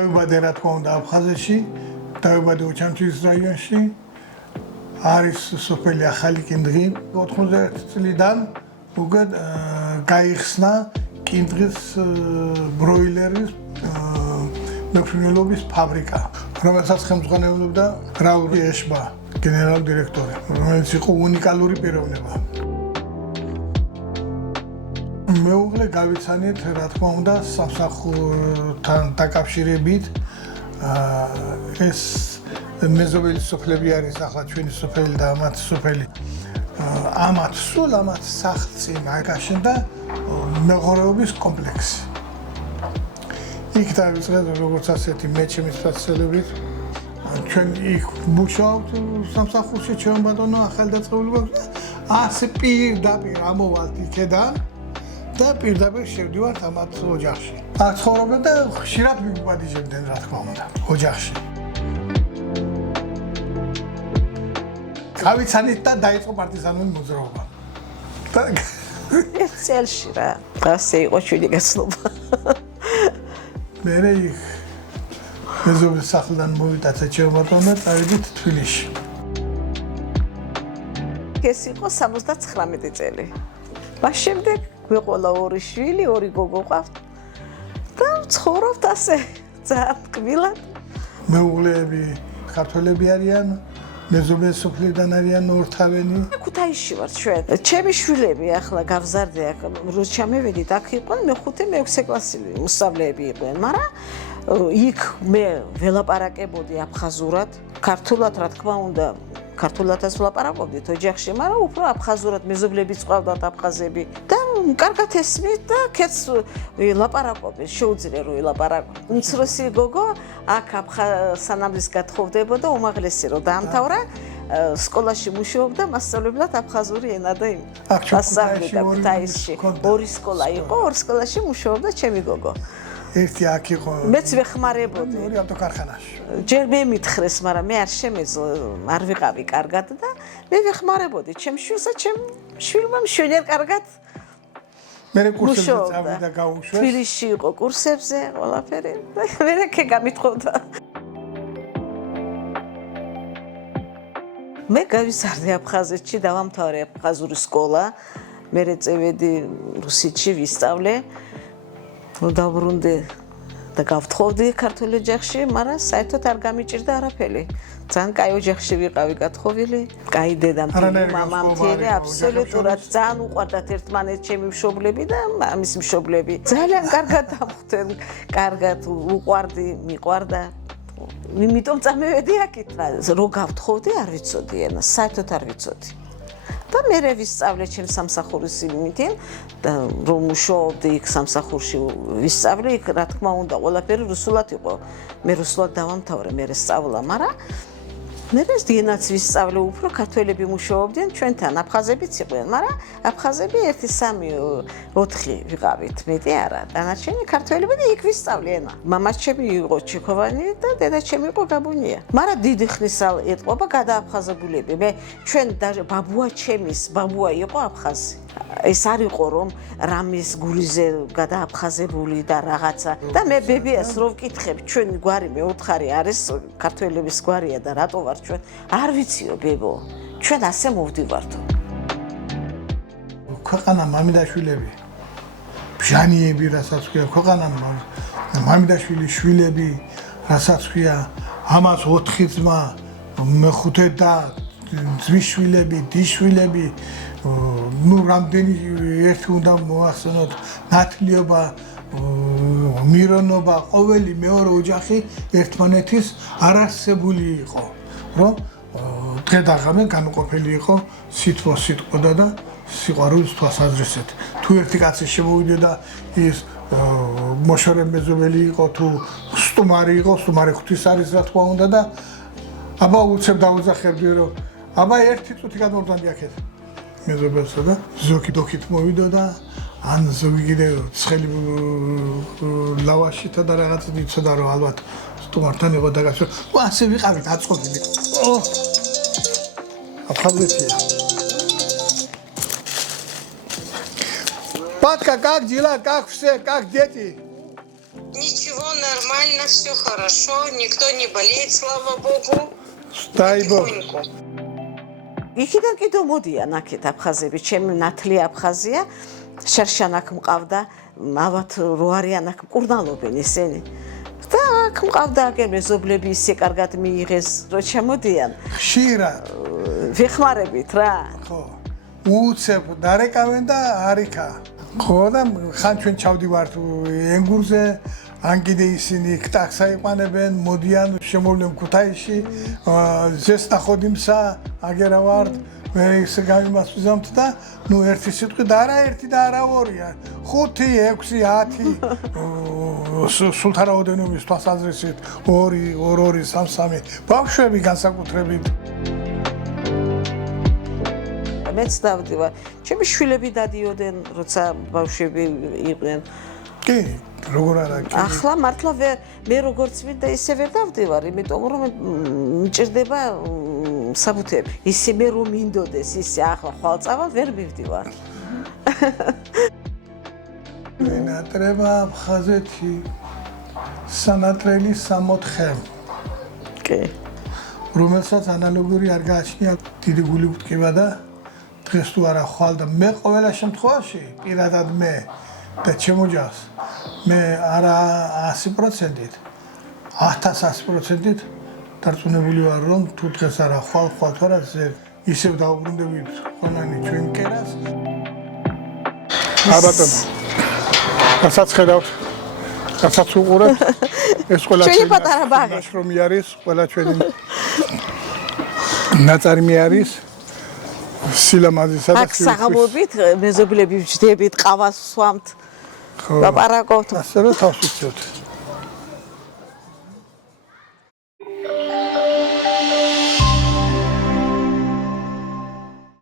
დაიბადე რა თქმა უნდა აფხაზეთში, დაიბადე ოჩამჩის რაიონში. არის სოფელი ახალი კინდრი 91 წლიდან უკვე გაიხსნა კინდრის ბროილერის მეფრინველობის ფაბრიკა, რომელსაც ხელმძღვანელობდა რაული ეშბა, გენერალური დირექტორი, რომელიც იყო უნიკალური პიროვნება. მეუღლე გავიცანეთ, რა თქმა უნდა, სამსახურთან დაკავშირებით ეს მეზობელი სოფლები არის ახლა ჩვენი სოფელი და ამათ სოფელი ამათ სულ ამათ სახლში გაშენდა მეღორეობის კომპლექსი. იქ დავიწყეთ როგორც ასეთი მე ჩემი სპეციალობით ჩვენ იქ მუშაობთ სამსახურში ჩვენ ბატონო ახალდაწყებული გვაქვს ასე პირდაპირ ამოვალთ იქედან და პირდაპირ შევდივართ ამათ ოჯახში. აქ ცხოვრობენ და ხშირად მიგვიპატიჟებდნენ რა თქმა უნდა ოჯახში. გავიცანით და დაიწყო პარტიზანული მოძრაობა. წელში რა, ასე იყო ჩვენი გაცნობა. მე იქ მეზობლის სახლიდან მოვიტაცა ჩემო ბატონო, წავედით თბილისში. ეს იყო 79 წელი. მას შემდეგ გვეყოლა 2 შვილი, 2 გოგო ყავთ და ცხოვრობთ ასე ძალიან კბილად. მეუღლეები ქართველები არიან. მეზობელი სოფლიდან არიან ორთავენი. ქუთაისში ვარ ჩვენ. ჩემი შვილები ახლა გავზარდე აქ, როცა ჩამევედით, აქ იყვნენ მე-5 მე-6 კლასი მოსწავლეები იყვნენ, მაგრამ იქ მე ველაპარაკებოდი აფხაზურად, ქართულად რა თქმა უნდა, ქართულადაც ვლაპარაკობდით ოჯახში, მაგრამ უფრო აფხაზურად მეზობლებიც ყავდათ აფხაზები და კარგად ესმით და კეთს ლაპარაკობენ, შეუძლია რომ ელაპარაკო. უმცროსი გოგო აქ სანამის გათხოვდებოდა, უმაღლესი რომ დაამთავრა, სკოლაში მუშაობდა მასწავლებლად აფხაზური ენა და ასწავლიდა ქუთაისში. 2 სკოლა იყო, 2 სკოლაში მუშაობდა ჩემი გოგო. ერთი აქ იყო. მეც ვეხმარებოდი. ორი ავტოკარხანაში. ჯერ მე მითხრეს, მაგრამ მე არ შემეძლო, არ ვიყავი კარგად და მე ვეხმარებოდი ჩემ შვილსა, ჩემ შვილმა მშვენიერ კარგად მე კურსებზე წავიდა გაუშვეს. თბილისში იყო კურსებზე, ყველაფერი და მე რეკე გამithხოვდა. მე გავიზარდე აფხაზეთში, დავამთავრე აფხაზური სკოლა, მე წევედი რუსეთში ვისწავლე. დავბრუნდი და გავთხოვდი ქართულ ოჯახში, მაგრამ საერთოდ არ გამიჭირდა არაფერი. ძალიან კაი ოჯახში ვიყავი გათხოვილი, კაი დედამთილი, მამამთილი, აბსოლუტურად ძალიან უყვარდათ ერთმანეთს ჩემი მშობლები და მამის მშობლები. ძალიან კარგად დამხვდნენ, კარგად უყვარდი, მიყვარდა. იმიტომ წამევედი აქეთ. რო გავთხოვდი, არ ვიცოდი ენა, საერთოდ არ ვიცოდი. და მე ვისწავლე ჩემ სამსახურის იმითი და რომ მუშაობდი იქ სამსახურში ვისწავლე იქ რა თქმა უნდა ყველაფერი რუსულად იყო. მე რუსულად დავამთავრე, მე სწავლა, მაგრამ მე დიენაც ვისწავლე უფრო ქართველები მუშაობდნენ ჩვენთან, აფხაზებიც იყვნენ, მაგრამ აფხაზები 1 3 4 ვიყავით, მეტი არა. დანარჩენი ქართველები და იქ ვისწავლე ენა. მამაჩემი იყო ჩექოვანი და დედაჩემი იყო გაბუნია. მაგრამ დიდი ხნის ეტყობა გადააფხაზებულები. მე ჩვენ ბაბუა ჩემის, ბაბუა იყო აფხაზი. ეს არ იყო რომ რამის გულიზე გადააფხაზებული და რაღაცა და მე ბებიას რო ვკითხებ ჩვენი გვარი მეოთხარი არის ქართველების გვარია და რატო ვარ ჩვენ არ ვიციო ბებო ჩვენ ასე მოვდივართო ქვეყანა მამიდაშვილები ბჟანიები რასაც ქვია ქვეყანა მამიდაშვილის შვილები რასაც ქვია ამას 4 ძმა მე-5 და ძმისშვილები დიშვილები ну რამდენი ერთი უნდა მოახსენოთ ნათლიობა მირონობა ყოველი მეორე ოჯახი ერთმანეთის არარსებული იყო რომ დღე და ღამე განუყოფელი იყო სიტყვა სიტყვოდა და სიყვარულის თვალსაზრისით თუ ერთი კაცი შემოვიდოდა ის მოშორე მეზობელი იყო თუ სტუმარი იყო სტუმარი ღვთის არის რა თქმა უნდა და აბა უცებ დაუძახებდი რომ აბა ერთი წუთი გადმოვდანდი აქეთ მეზობელსა და ზოგი დოქით მოვიდოდა ან ზოგი კიდევ ცხელი ლავაშითა და რაღაც იცოდა რომ ალბათ სტუმართან იყო დაგაცო ასე ვიყავით აწყობილი აფხაზეთია Батка, как дела? Как все? Как дети? Ничего, нормально, все хорошо, никто не болеет, слава богу. Дай Бог. Потихоньку. იქიდან კიდევ მოდიან აქეთ აფხაზები, ჩემი ნათლი აფხაზია, შარშან აქ მყავდა, ავათ რო არიან აქ მკურნალობენ ისინი. და აქ მყავდა აგერ მეზობლები ისე კარგად მიიღეს, რო ჩამოდიან. ხშირად. ვეხმარებით რა. ხო. უცებ დარეკავენ და არიქა. ხო და ხან ჩვენ ჩავდივართ ენგურზე, ან კიდე ისინი ტაქსა იყანებენ, მოდიან შემოვლენ ქუთაისში, ზესტახოდიმსა აგერავართ, მე ისე გამიმასვიზამთ და ნუ ერთი სიტყვი და არა ერთი და არა ორია, 5, 6, 10 სულთა რაოდენობის თვალსაზრისით 2, 2, 3, 3 ბავშვები განსაკუთრებით მეც დავდივარ. ჩემი შვილები დადიოდნენ, როცა ბავშვები იყვნენ. კი, როგორ არა კი. ახლა მართლა მე როგორც ვიდა ისე ვერ დავდივარ, იმიტომ რომ მჭირდება საბუთები. ისე მე რომ მინდოდეს, ისე ახლა ხვალწავალ ვერ მივდივარ. ნატრება ხაზეთი სანატრელი 64. კი. რომელსაც ანალოგური არ გააჩნია დიდი გული უტკივა და დღეს თუ არა ხვალ და მე ყველა შემთხვევაში პირადად მე და ჩემოჯას მე არა 100%-ით 1100%-ით დარწმუნებული ვარ რომ თუ დღეს არა ხვალ თუ არა ისევ დაუბრუნდებით ყველანი ჩვენ კერას აბატონო რასაც ხედავთ რასაც უყურებთ ეს ყველა ჩვენი პატარა ბაღი ნაშრომი არის ყველა ჩვენი ნაწარმი არის სილამაზისა და აქ საღამობით მეზობლები ვჯდებით, ყავას ვსვამთ, ლაპარაკობთ. ასევე თავს ვიქცევთ.